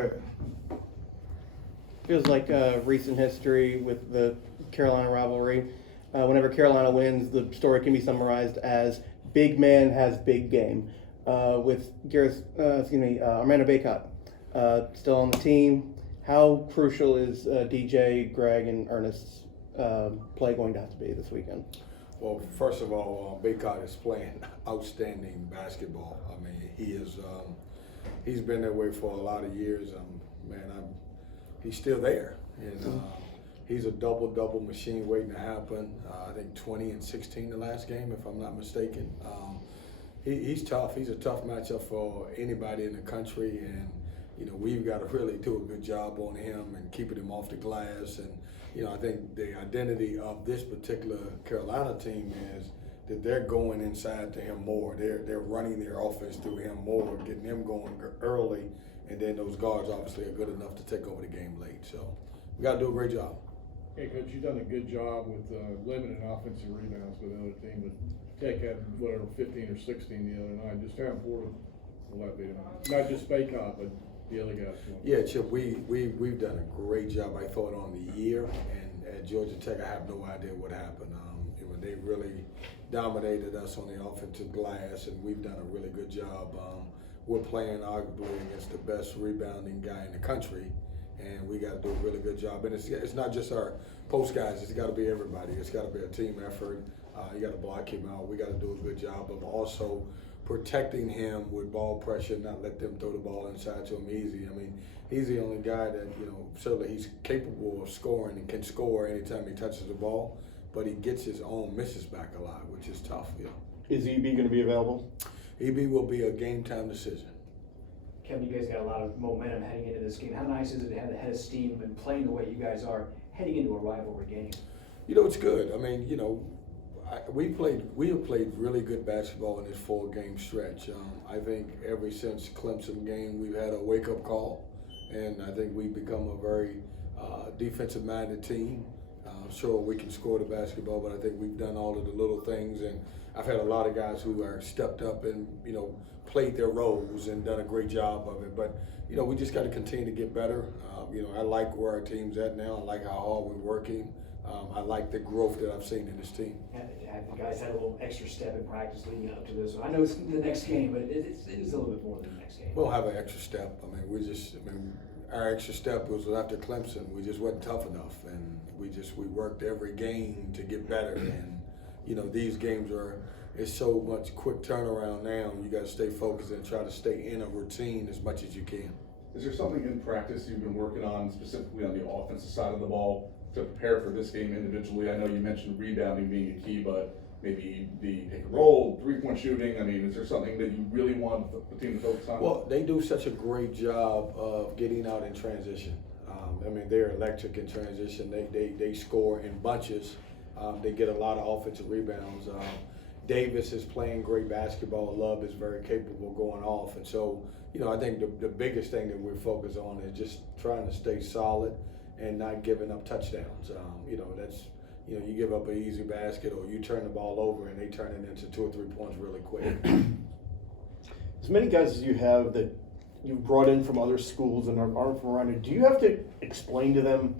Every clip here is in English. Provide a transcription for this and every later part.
ahead. Feels like recent history with the Carolina rivalry. Whenever Carolina wins, the story can be summarized as "big man has big game." With Armando Bacot still on the team, how crucial is DJ, Greg, and Ernest's play going to have to be this weekend? Well, first of all, Baycott is playing outstanding basketball. I mean, he is. He's been that way for a lot of years. He's still there, and he's a double machine waiting to happen. I think 20 and 16 the last game, if I'm not mistaken. He's tough. He's a tough matchup for anybody in the country, and we've got to really do a good job on him and keeping him off the glass. And I think the identity of this particular Carolina team is that they're going inside to him more. They're running their offense through him more, getting him going early, and then those guards obviously are good enough to take over the game late. So we got to do a great job. Hey, Coach, you've done a good job with limiting offensive rebounds with the other team, but Tech had, 15 or 16 the other night. Just how important will that be tonight? Not just Baycott, but the other guys. Yeah, Chip, we've done a great job, I thought, on the year. And at Georgia Tech, I have no idea what happened. They really dominated us on the offensive glass, and we've done a really good job. We're playing arguably against the best rebounding guy in the country, and we got to do a really good job. And it's not just our post guys; it's got to be everybody. It's got to be a team effort. You got to block him out. We got to do a good job of also protecting him with ball pressure, not let them throw the ball inside to him easy. I mean, he's the only guy that certainly he's capable of scoring and can score anytime he touches the ball, but he gets his own misses back a lot, which is tough. Is EB going to be available? EB will be a game time decision. Kevin, you guys got a lot of momentum heading into this game. How nice is it to have the head of steam and playing the way you guys are heading into a rivalry game? It's good. I mean, we have played really good basketball in this 4-game stretch. I think ever since Clemson game, we've had a wake-up call, and I think we've become a very defensive-minded team. Sure, we can score the basketball, but I think we've done all of the little things, and I've had a lot of guys who are stepped up and played their roles and done a great job of it. But we just got to continue to get better. I like where our team's at now. I like how hard we're working. I like the growth that I've seen in this team. Have the guys had a little extra step in practice leading up to this? I know it's the next game, but it is a little bit more than the next game. We'll have an extra step. Our extra step was after Clemson. We just wasn't tough enough, and we worked every game to get better. And these games it's so much quick turnaround now. You got to stay focused and try to stay in a routine as much as you can. Is there something in practice you've been working on specifically on the offensive side of the ball to prepare for this game individually? I know you mentioned rebounding being a key, but maybe the pick and roll, 3-point shooting. I mean, is there something that you really want the team to focus on? Well, they do such a great job of getting out in transition. They're electric in transition. They score in bunches. They get a lot of offensive rebounds. Davis is playing great basketball. Love is very capable going off. And so, I think the biggest thing that we're focused on is just trying to stay solid and not giving up touchdowns. You give up an easy basket or you turn the ball over and they turn it into 2 or 3 points really quick. As many guys as you have that you've brought in from other schools and aren't from around here, do you have to explain to them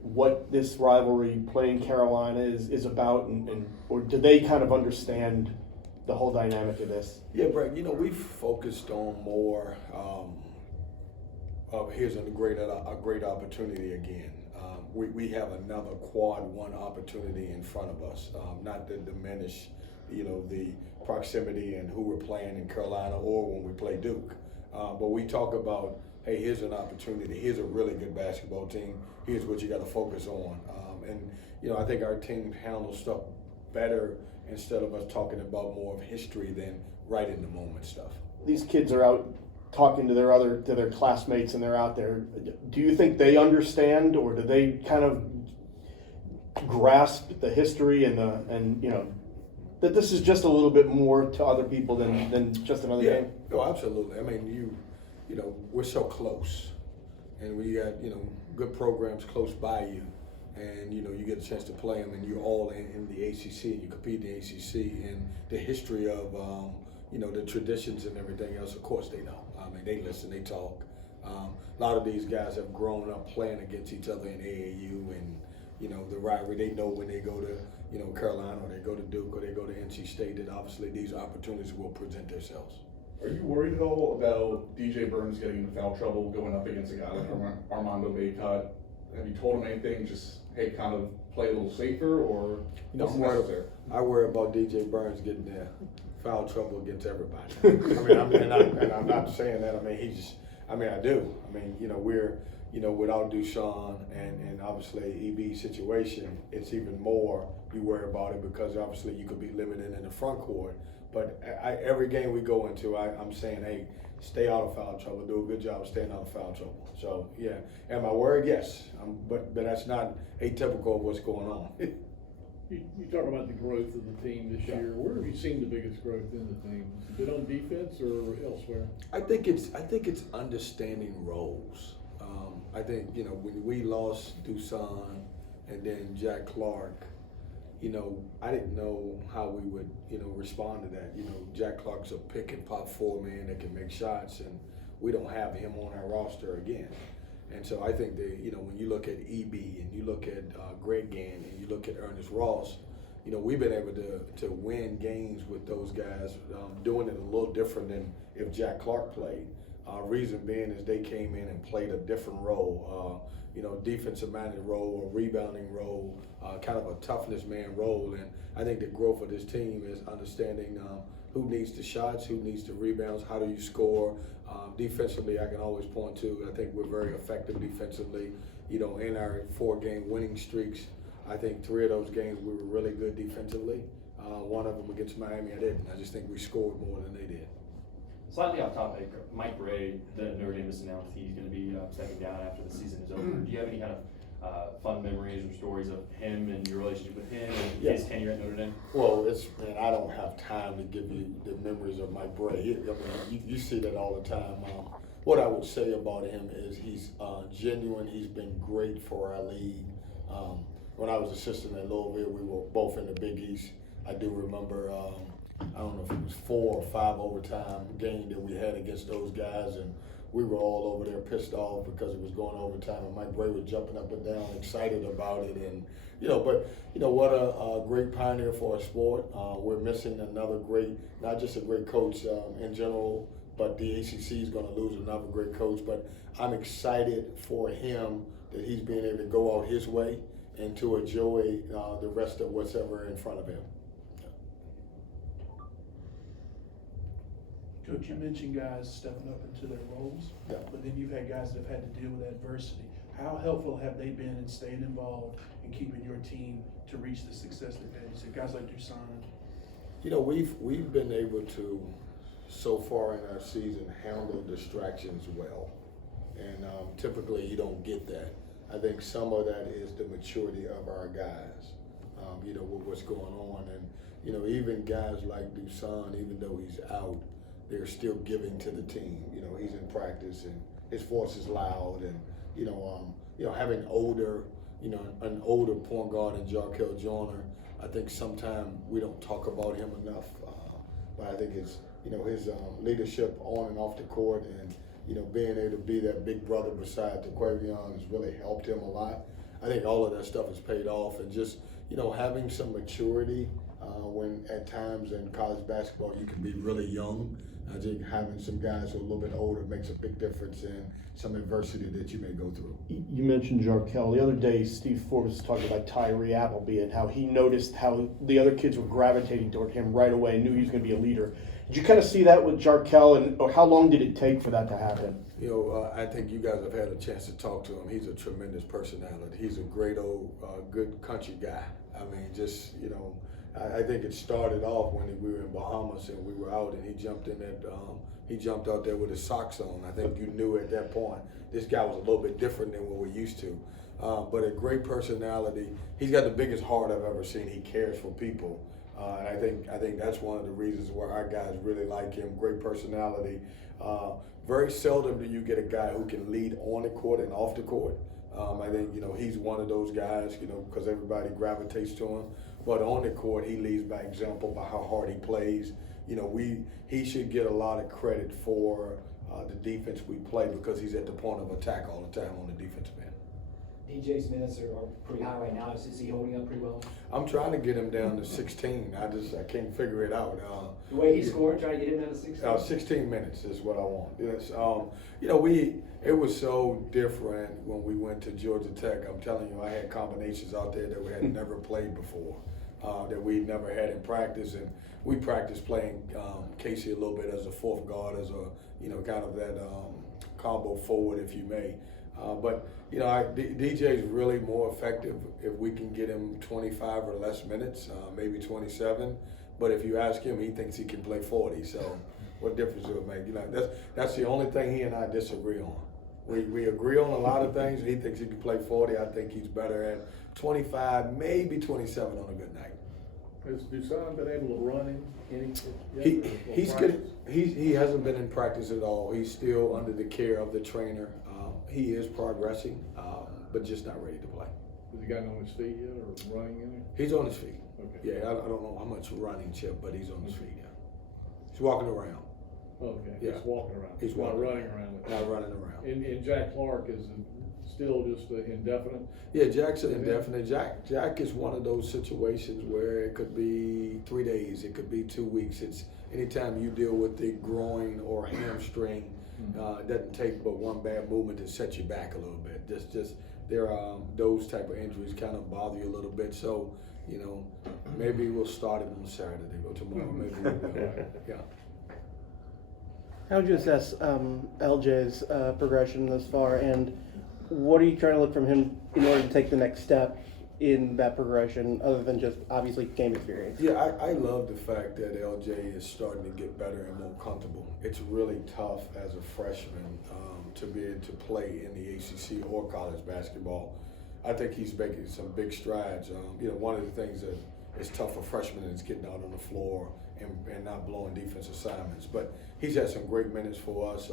what this rivalry playing Carolina is about, or do they kind of understand the whole dynamic of this? Yeah, Brey, we've focused on more of here's a great opportunity again. We have another quad 1 opportunity in front of us, not to diminish the proximity and who we're playing in Carolina or when we play Duke. But we talk about, hey, here's an opportunity. Here's a really good basketball team. Here's what you got to focus on. I think our team handles stuff better instead of us talking about more of history than right in the moment stuff. These kids are out talking to their classmates and they're out there. Do you think they understand, or do they kind of grasp the history and that this is just a little bit more to other people than just another game? No, absolutely. We're so close, and we got good programs close by you, and you get a chance to play them, and you're all in the ACC, and you compete in the ACC, and the history of the traditions and everything else. Of course, they know. They listen, they talk. lot of these guys have grown up playing against each other in AAU, and you know the rivalry. They know when they go to Carolina, or they go to Duke, or they go to NC State, that obviously these opportunities will present themselves. Are you worried at all about DJ Burns getting into foul trouble going up against a guy like Armando Baycott? Have you told him anything? Just, hey, kind of play a little safer, or what's necessary? I worry about DJ Burns getting there foul trouble against everybody. And I'm not saying that. I do. Without Dusan and obviously EB's situation, it's even more you worry about it, because obviously you could be limited in the front court. But every game we go into, I'm saying, hey, stay out of foul trouble. Do a good job of staying out of foul trouble. So yeah, am I worried? Yes, but that's not atypical of what's going on. You talk about the growth of the team this year. Where have you seen the biggest growth in the team? Is it on defense or elsewhere? I think it's understanding roles. I think when we lost Dusan and then Jack Clark, I didn't know how we would respond to that. Jack Clark's a pick and pop 4-man that can make shots, and we don't have him on our roster again. And so I think that, when you look at EB and you look at Greg Gann and you look at Ernest Ross, we've been able to win games with those guys, doing it a little different than if Jack Clark played. Reason being is they came in and played a different role, defensive-minded role, a rebounding role, kind of a toughness man role. And I think the growth of this team is understanding who needs the shots, who needs the rebounds, how do you score. Defensively, I can always point to, I think we're very effective defensively. In our 4-game winning streaks, I think 3 of those games we were really good defensively. One of them against Miami, I didn't. I just think we scored more than they did. Slightly off topic, Mike Brey, the Notre Dame has announced he's going to be stepping down after the season is over. Do you have any kind of fun memories or stories of him and your relationship with him and his tenure at Notre Dame? Well, I don't have time to give you the memories of Mike Brey. You see that all the time. What I would say about him is he's genuine. He's been great for our league. When I was assistant at Louisville, we were both in the Big East. I do remember, I don't know if it was 4 or 5 overtime game that we had against those guys, and we were all over there pissed off because it was going overtime, and Mike Brey was jumping up and down, excited about it, and what a great pioneer for our sport. We're missing another great, not just a great coach in general, but the ACC is going to lose another great coach. But I'm excited for him that he's being able to go out his way and to enjoy the rest of what's ever in front of him. Coach, you mentioned guys stepping up into their roles, but then you've had guys that have had to deal with adversity. How helpful have they been in staying involved and keeping your team to reach the success they've had? You said guys like Dusan. We've been able to, so far in our season, handle distractions well, and typically you don't get that. I think some of that is the maturity of our guys, with what's going on, and even guys like Dusan, even though he's out, they're still giving to the team. He's in practice and his voice is loud, and having an older point guard in Jarkel Joyner, I think sometimes we don't talk about him enough. But I think his leadership on and off the court, and being able to be that big brother beside Taquavion has really helped him a lot. I think all of that stuff has paid off, and just having some maturity when at times in college basketball you can be really young. I think having some guys who are a little bit older makes a big difference in some adversity that you may go through. You mentioned Jarkel. The other day, Steve Forbes was talking about Tyree Appleby and how he noticed how the other kids were gravitating toward him right away and knew he was going to be a leader. Did you kind of see that with Jarkel, or how long did it take for that to happen? I think you guys have had a chance to talk to him. He's a tremendous personality. He's a great old, good country guy. I think it started off when we were in Bahamas and we were out, and he jumped out there with his socks on. I think you knew at that point this guy was a little bit different than what we're used to. But a great personality. He's got the biggest heart I've ever seen. He cares for people. And I think that's one of the reasons why our guys really like him. Great personality. Very seldom do you get a guy who can lead on the court and off the court. I think he's one of those guys, because everybody gravitates to him. But on the court, he leads by example by how hard he plays. He should get a lot of credit for the defense we play because he's at the point of attack all the time on the defensive end. DJ's minutes are pretty high right now. Is he holding up pretty well? I'm trying to get him down to 16. I can't figure it out. The way he scored, trying to get him down to 16? 16 minutes is what I want. Yes. You know, it was so different when we went to Georgia Tech. I'm telling you, I had combinations out there that we had never played before, that we never had in practice, and we practiced playing Casey a little bit as a fourth guard, as a kind of that combo forward, if you may. But DJ is really more effective if we can get him 25 or less minutes, maybe 27. But if you ask him, he thinks he can play 40. So what difference does it make? That's the only thing he and I disagree on. We agree on a lot of things. He thinks he can play 40. I think he's better at 25, maybe 27 on a good night. Has Dusan been able to run any? He's good. He hasn't been in practice at all. He's still under the care of the trainer. He is progressing, but just not ready to play. Has he gotten on his feet yet, or running in He's on his feet. Okay. Yeah, I don't know how much running, Chip, but he's on his feet. Yeah, he's walking around. Okay. Yeah. He's walking around. He's not walking running around. Not running around. And Jack Clark is still just indefinite. Yeah, Jack's indefinite. Jack is one of those situations where it could be 3 days, it could be 2 weeks. It's anytime you deal with the groin or hamstring. It doesn't take but one bad movement to set you back a little bit. Just there are those type of injuries kind of bother you a little bit. So maybe we'll start it on Saturday or tomorrow. Maybe we will. Yeah. How would you assess LJ's progression thus far, and what are you trying to look from him in order to take the next step in that progression, other than just obviously game experience? Yeah, I love the fact that LJ is starting to get better and more comfortable. It's really tough as a freshman to be able to play in the ACC or college basketball. I think he's making some big strides. One of the things that is tough for freshmen is getting out on the floor and not blowing defense assignments. But he's had some great minutes for us.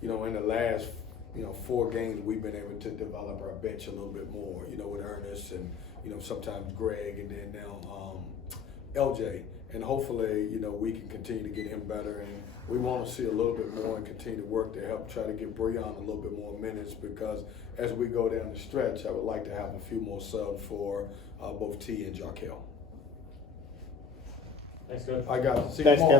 In the last 4 games, we've been able to develop our bench a little bit more, with Ernest and, sometimes Greg, and then now LJ. And hopefully, we can continue to get him better. And we want to see a little bit more and continue to work to help try to get Brey on a little bit more minutes, because as we go down the stretch, I would like to have a few more subs for both T and Jarkel. Thanks, Coach. I got it. See you Thanks, tomorrow. Kevin.